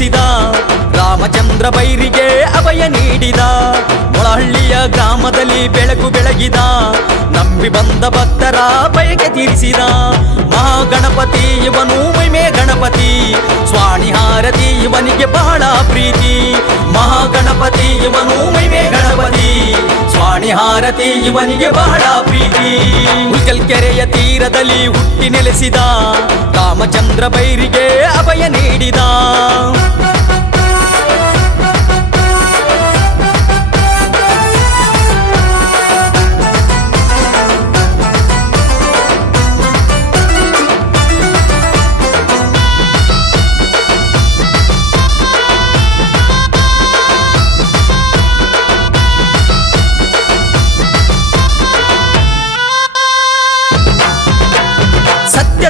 ತೀರಿಸಿದ ರಾಮಚಂದ್ರ ಬೈರಿಗೆ ಅಭಯ ನೀಡಿದ ಮೊಳಹಳ್ಳಿಯ ಗ್ರಾಮದಲ್ಲಿ ಬೆಳಕು ಬೆಳಗಿದ ನಂಬಿ ಬಂದ ಭಕ್ತರ ಬಯಕೆ ತೀರಿಸಿದ ಮಹಾಗಣಪತಿ ಇವನು ಮಹಿಮೆ ಗಣಪತಿ ಸ್ವಾಣಿ ಹಾರತಿ ಇವನಿಗೆ ಬಹಳ ಪ್ರೀತಿ ಮಹಾಗಣಪತಿ ಇವನು ಮಹಿಮೆ ಗಣಪತಿ ಸ್ವಾಣಿ ಹಾರತಿ ಇವನಿಗೆ ಬಹಳ ಪ್ರೀತಿ ಉಲ್ಕಲ್ ಕೆರೆಯ ತೀರದಲ್ಲಿ ಹುಟ್ಟಿ ನೆಲೆಸಿದ ರಾಮಚಂದ್ರ ಬೈರಿಗೆ ಅಭಯ ನೀಡಿದ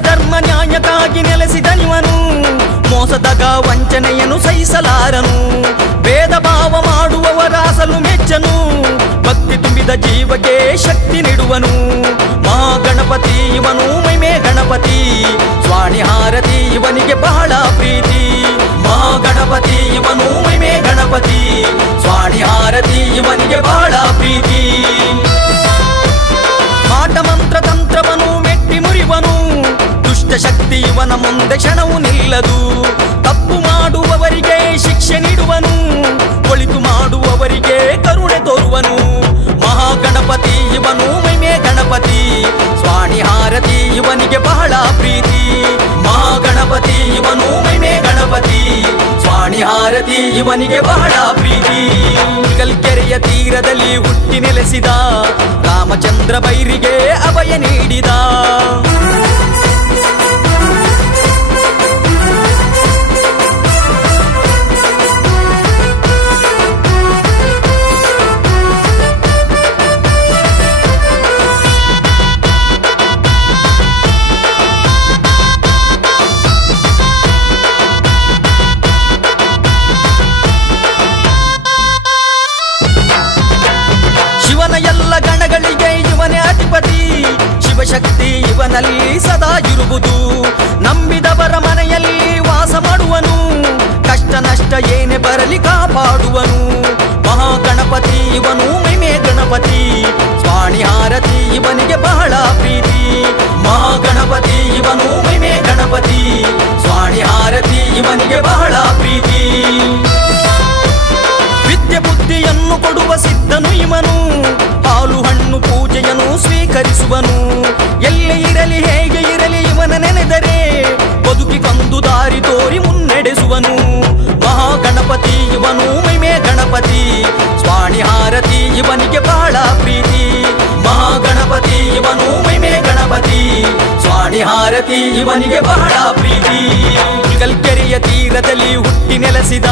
ಧರ್ಮ ನ್ಯಾಯಕ್ಕಾಗಿ ನೆಲೆಸಿದನಿವನು ಮೋಸದಾಗ ವಂಚನೆಯನ್ನು ಸಹಿಸಲಾರನು ಭೇದ ಭಾವ ಮಾಡುವವರ ಅಸಲು ಮೆಚ್ಚನು ಭಕ್ತಿ ತುಂಬಿದ ಜೀವಕ್ಕೆ ಶಕ್ತಿ ನೀಡುವನು ಮಹಾಗಣಪತಿ ಇವನು ಮಹಿಮೆ ಗಣಪತಿ ಸ್ವಾಣಿ ಹಾರತಿ ಇವನಿಗೆ ಬಹಳ ಪ್ರೀತಿ ಮಹಾಗಣಪತಿ ಇವನು ಮಹಿಮೆ ಗಣಪತಿ ಸ್ವಾಣಿ ಹಾರತಿ ಇವನಿಗೆ ಬಹಳ ಪ್ರೀತಿ ಮಾಟ ಮಂತ್ರ ತಂತ್ರವನು ಮೆಟ್ಟಿ ಮುರಿವನು ದುಷ್ಟ ಶಕ್ತಿ ಇವನ ಮುಂದೆ ಕ್ಷಣವು ನಿಲ್ಲದು ತಪ್ಪು ಮಾಡುವವರಿಗೆ ಶಿಕ್ಷೆ ನೀಡುವನು ಒಳಿತು ಮಾಡುವವರಿಗೆ ಕರುಣೆ ತೋರುವನು ಮಹಾಗಣಪತಿ ಇವನು ಮಹಿಮೆ ಗಣಪತಿ ಸ್ವಾಣಿ ಹಾರತಿ ಇವನಿಗೆ ಬಹಳ ಪ್ರೀತಿ ಮಹಾಗಣಪತಿ ಇವನು ಮಹಿಮೆ ಗಣಪತಿ ಸ್ವಾಣಿ ಹಾರತಿ ಇವನಿಗೆ ಬಹಳ ಪ್ರೀತಿ ಕಲ್ಕೆರೆಯ ತೀರದಲ್ಲಿ ಹುಟ್ಟಿ ನೆಲೆಸಿದ ರಾಮಚಂದ್ರ ಬೈರಿಗೆ ಅಭಯ ನೀಡಿದ ಶಿವನ ಎಲ್ಲ ಗಣಗಳಿಗೆ ಇವನೇ ಅಧಿಪತಿ ಶಿವಶಕ್ತಿ ಇವನಲ್ಲಿ ಸದಾ ಇರುವುದು ನಂಬಿದವರ ಮನೆಯಲ್ಲಿ ವಾಸ ಮಾಡುವನು ಕಷ್ಟ ನಷ್ಟ ಏನೇ ಬರಲಿ ಕಾಪಾಡುವನು ಮಹಾಗಣಪತಿ ಇವನು ಮಹಿಮೆ ಗಣಪತಿ ಸ್ವಾಣಿ ಹಾರತಿ ಇವನಿಗೆ ಬಹಳ ಪ್ರೀತಿ ಮಹಾಗಣಪತಿ ಇವನು ಮಹಿಮೆ ಗಣಪತಿ ಸ್ವಾಣಿ ಹಾರತಿ ಇವನಿಗೆ ಬಹಳ ಪ್ರೀತಿ ವಿದ್ಯೆ ಬುದ್ಧಿಯನ್ನು ಕೊಡುವ ಸಿದ್ಧನು ಇವನು ಹಾಲು ಹಣ್ಣು ಪೂಜೆಯನ್ನು ಸ್ವೀಕರಿಸುವನು ಎಲ್ಲೇ ಇರಲಿ ಹೇಗೆ ಇರಲಿ ಇವನ ನೆನೆದರೆ ಬದುಕಿಗೊಂದು ದಾರಿ ತೋರಿ ಮುನ್ನಡೆಸುವನು ಮಹಾಗಣಪತಿ ಇವನು ಮಹಿಮೆ ಗಣಪತಿ ಸ್ವಾಣಿ ಹಾರತಿ ಇವನಿಗೆ ಬಹಳ ಪ್ರೀತಿ ಮಹಾಗಣಪತಿ ಇವನು ಮಹಿಮೆ ಗಣಪತಿ ಸ್ವಾಣಿ ಹಾರತಿ ಇವನಿಗೆ ಬಹಳ ಪ್ರೀತಿ ಕಲ್ಕೆರೆಯ ತೀರದಲ್ಲಿ ಹುಟ್ಟಿ ನೆಲೆಸಿದ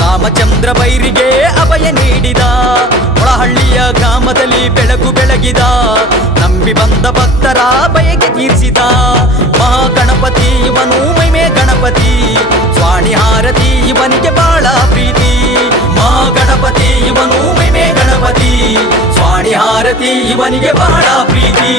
ರಾಮಚಂದ್ರ ಬೈರಿಗೆ ಅಭಯ ನೀಡಿದ ಮೊಳಹಳ್ಳಿಯ ಗ್ರಾಮದಲ್ಲಿ ಬೆಳಕು ಬೆಳಗಿದ ನಂಬಿ ಬಂದ ಭಕ್ತರ ಬಯಕೆ ತೀರಿಸಿದ ಮಹಾಗಣಪತಿ ಇವನು ಮಹಿಮೆ ಗಣಪತಿ ಸ್ವಾಣಿ ಹಾರತಿ ಇವನಿಗೆ ಬಹಳ ಪ್ರೀತಿ ಮಹಾಗಣಪತಿ ಇವನು ಮಹಿಮೆ ಗಣಪತಿ ಸ್ವಾಣಿ ಹಾರತಿ ಇವನಿಗೆ ಬಹಳ ಪ್ರೀತಿ